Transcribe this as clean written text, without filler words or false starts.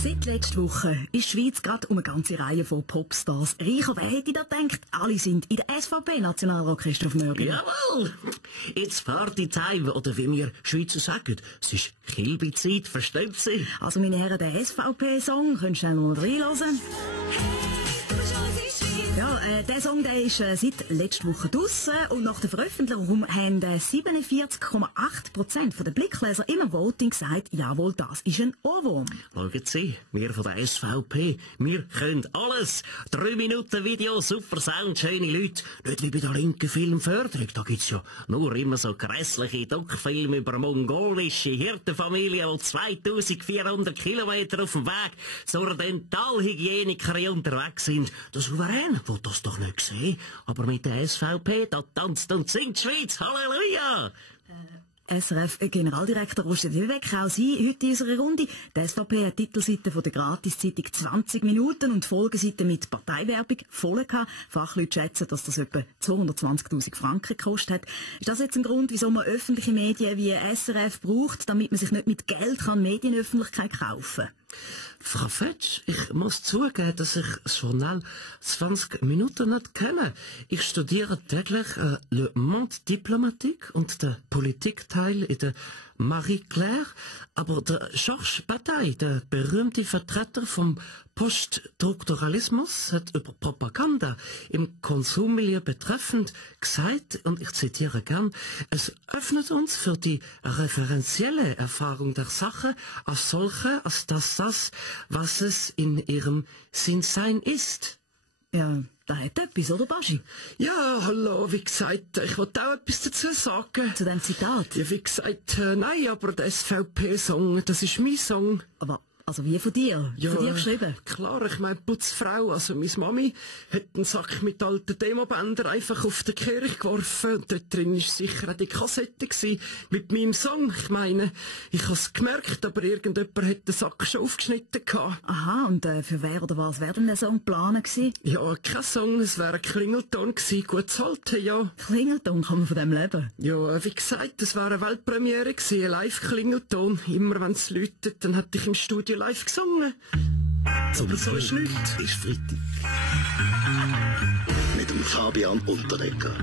Seit letzter Woche ist die Schweiz gerade um eine ganze Reihe von Popstars reicher. Wer hätte da gedacht? Alle sind in der SVP-Nationalorchester auf Nürnberg. Jawohl! Jetzt Partytime, oder wie wir Schweizer sagen, es ist Kilby-Zeit, versteht Sie? Also meine Herren, der SVP-Song, könnt ihr schnell noch reinhören? Ja, der Song der ist seit letzter Woche draussen und nach der Veröffentlichung haben 47,8% der Blickleser im Voting gesagt, jawohl, das ist ein Ohrwurm. Schauen Sie, wir von der SVP, wir können alles. 3 Minuten Video, super Sound, schöne Leute. Nicht wie bei der linken Filmförderung, da gibt's ja nur immer so grässliche Doc-Filme über mongolische Hirtenfamilien, die 2400 Kilometer auf dem Weg zur Dentalhygienikerin unterwegs sind. Der Souverän will das doch nicht sehen, aber mit der SVP, da tanzt und singt die Schweiz, Halleluja! SRF-Generaldirektor Roger Diebeck, auch Sie heute in unserer Runde. Die SVP hat die Titelseite von der Gratiszeitung 20 Minuten und die Folgeseite mit Parteiwerbung voll gehabt. Fachleute schätzen, dass das etwa 220'000 Franken gekostet hat. Ist das jetzt ein Grund, wieso man öffentliche Medien wie SRF braucht, damit man sich nicht mit Geld Medienöffentlichkeit kaufen kann? Frau Fetsch, ich muss zugeben, dass ich das Journal 20 Minuten nicht kenne. Ich studiere täglich Le Monde Diplomatique und den Politikteil in der Marie Claire, aber der Georges Bataille, der berühmte Vertreter vom Poststrukturalismus, hat über Propaganda im Konsummilieu betreffend gesagt, und ich zitiere gern, es öffnet uns für die referenzielle Erfahrung der Sache als solche, als das, was es in ihrem Sinnsein ist. Ja, da hat etwas, oder Baschi? Ja, hallo, wie gesagt, ich wollte auch etwas dazu sagen. Zu dem Zitat? Ja, wie gesagt, nein, aber der SVP-Song, das ist mein Song. Aber, also wie von dir? Ja, von dir geschrieben? Klar, ich meine Putzfrau, also meine Mami hat einen Sack mit alten Demobändern einfach auf die Kirche geworfen und dort drin war sicher auch die Kassette gewesen, mit meinem Song. Ich meine, ich habe es gemerkt, aber irgendjemand hat den Sack schon aufgeschnitten gehabt. Aha, und für wer oder was wäre denn der Song geplant gewesen? Ja, kein Song, es wäre ein Klingelton gewesen, gut zu halten, ja. Klingelton, kann man von dem leben? Ja, wie gesagt, es wäre eine Weltpremiere gewesen, ein Live-Klingelton. Immer wenn es läutet, dann hätte ich im Studio live gesungen. Aber so ist nichts. Ist Freitag. Mit dem Fabian Unterdecker.